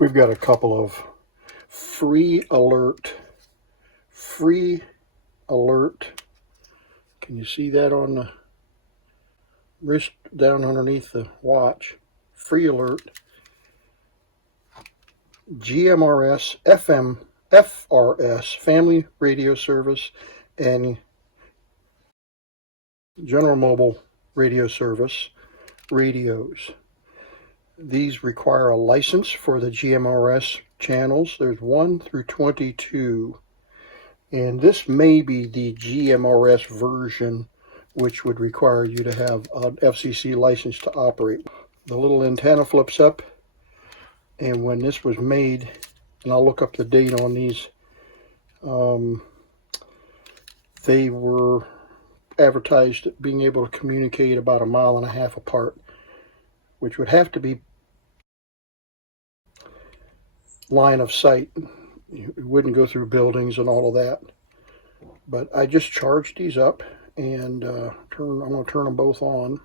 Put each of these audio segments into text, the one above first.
We've got a couple of free alert. Can you see that on the wrist down underneath the watch? Free alert. GMRS, FRS, Family Radio Service, and General Mobile Radio Service radios. These require a license for the GMRS channels. There's 1 through 22. And this may be the GMRS version, which would require you to have an FCC license to operate. The little antenna flips up, and when this was made, and I'll look up the date on these, they were advertised being able to communicate about 1.5 miles apart, which would have to be line of sight. It wouldn't go through buildings and all of that. But I just charged these up, and I'm going to turn them both on.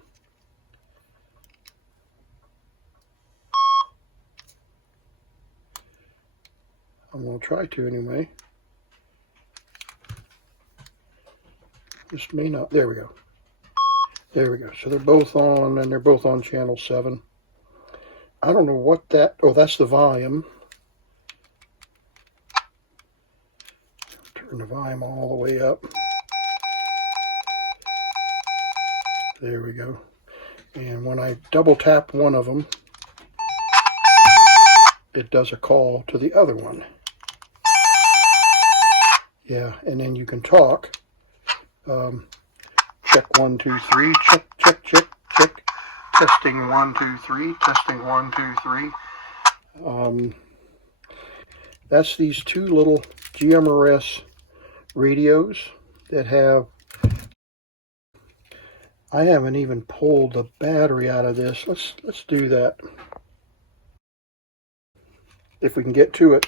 I'm going to try to anyway. This may not. There we go. There we go. So they're both on, and they're both on channel 7. I don't know what that. Oh, that's the volume. Turn the volume all the way up. There we go. And when I double tap one of them, it does a call to the other one. Yeah, and then you can talk. Check 1 2 3. Check check check check. Testing 1 2 3. Testing 1 2 3. That's these two little GMRS radios that have. I haven't even pulled the battery out of this. Let's do that if we can get to it.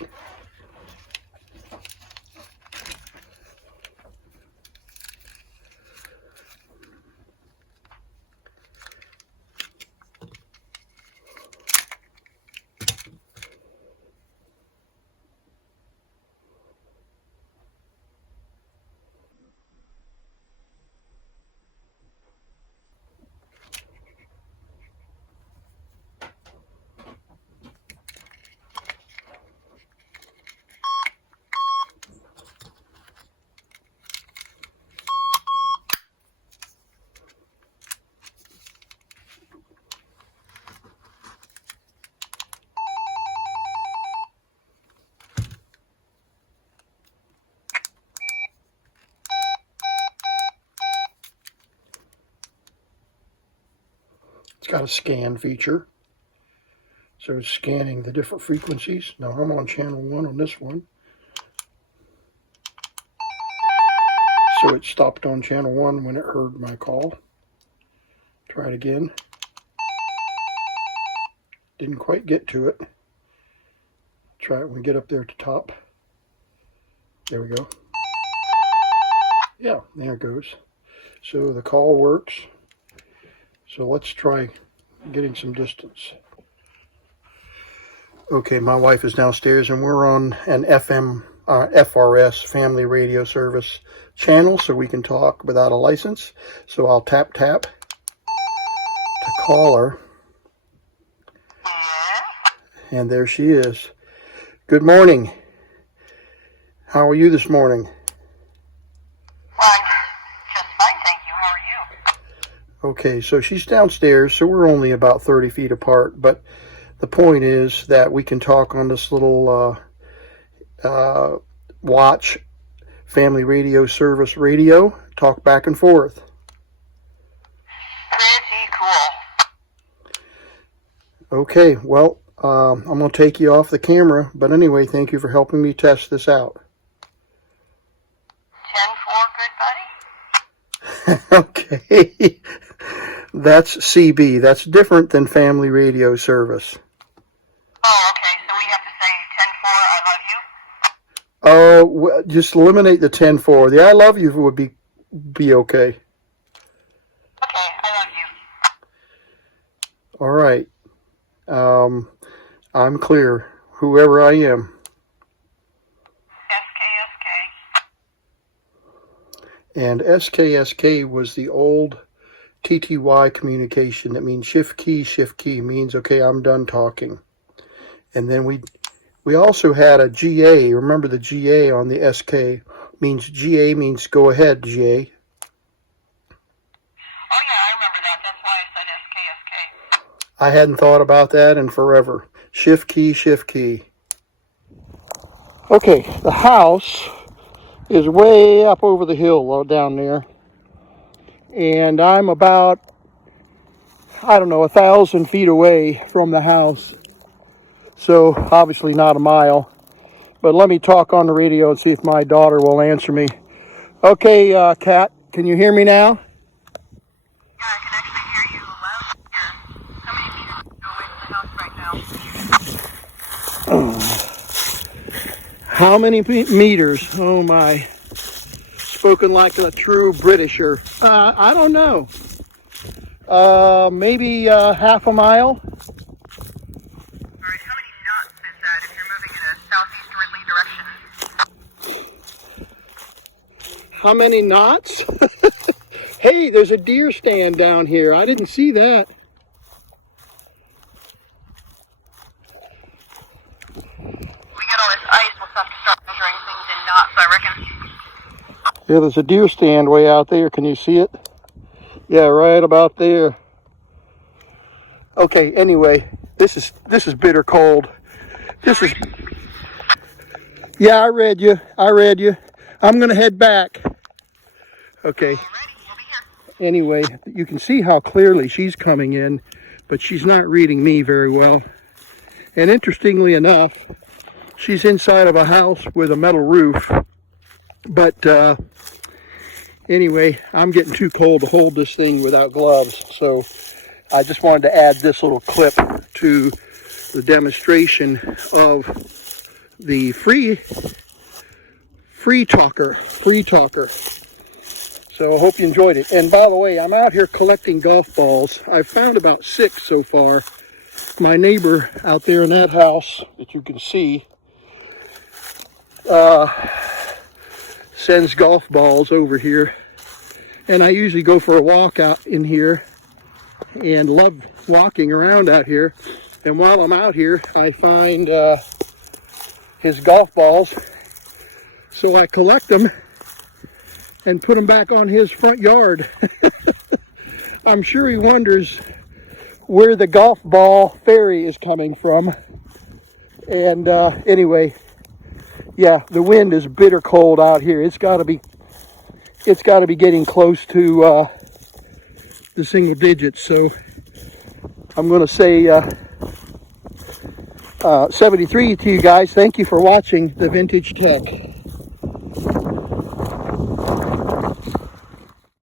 It's got a scan feature, so it's scanning the different frequencies. Now I'm on channel 1 on this one, so it stopped on channel 1 when it heard my call. Try it again. Didn't quite get to it. Try it when we get up there at the top. There we go. Yeah, there it goes. So the call works. So let's try getting some distance. Okay, my wife is downstairs, and we're on an FRS, Family Radio Service channel, so we can talk without a license. So I'll tap to call her. And there she is. Good morning. How are you this morning? Okay, so she's downstairs, so we're only about 30 feet apart, but the point is that we can talk on this little watch Family Radio Service radio, talk back and forth. Pretty cool. Okay, well, I'm going to take you off the camera, but anyway, thank you for helping me test this out. 10-4, good buddy? Okay. That's CB. That's different than Family Radio Service. Oh, okay. So we have to say 10-4, I love you? Oh, just eliminate the 10-4. The I love you would be okay. Okay, I love you. All right. I'm clear. whoever I am. SKSK. And SKSK was the old TTY communication. That means shift key means, okay, I'm done talking. And then we also had a GA. Remember the GA on the SK means GA means go ahead, GA. Oh yeah, I remember that. That's why I said SKSK. I hadn't thought about that in forever. Shift key. Okay, the house is way up over the hill down there. And I'm about, I don't know, 1,000 feet away from the house. So obviously not a mile. But let me talk on the radio and see if my daughter will answer me. Okay, Kat, can you hear me now? Yeah, I can actually hear you loud here. How many meters away from the house right now? How many meters? Oh my. Spoken like a true Britisher. I don't know. Maybe half a mile. Alright, how many knots is that if you're moving in a southeasterly direction? How many knots? Hey, there's a deer stand down here. I didn't see that. We get all this ice, we'll have to start measuring things in knots, I reckon. Yeah, there's a deer stand way out there. Can you see it? Yeah, right about there. Okay, anyway, this is bitter cold. This is. Yeah, I read you. I'm gonna head back. Okay. Alrighty, we'll be here. Anyway, you can see how clearly she's coming in, but she's not reading me very well. And interestingly enough, she's inside of a house with a metal roof. But anyway, I'm getting too cold to hold this thing without gloves. So I just wanted to add this little clip to the demonstration of the free talker. So I hope you enjoyed it. And by the way, I'm out here collecting golf balls. I've found about 6 so far. My neighbor out there in that house that you can see sends golf balls over here. And I usually go for a walk out in here and love walking around out here. And while I'm out here, I find his golf balls. So I collect them and put them back on his front yard. I'm sure he wonders where the golf ball fairy is coming from. And anyway, yeah, the wind is bitter cold out here. It's got to be getting close to the single digits. So I'm going to say 73 to you guys. Thank you for watching the Vintage Tech.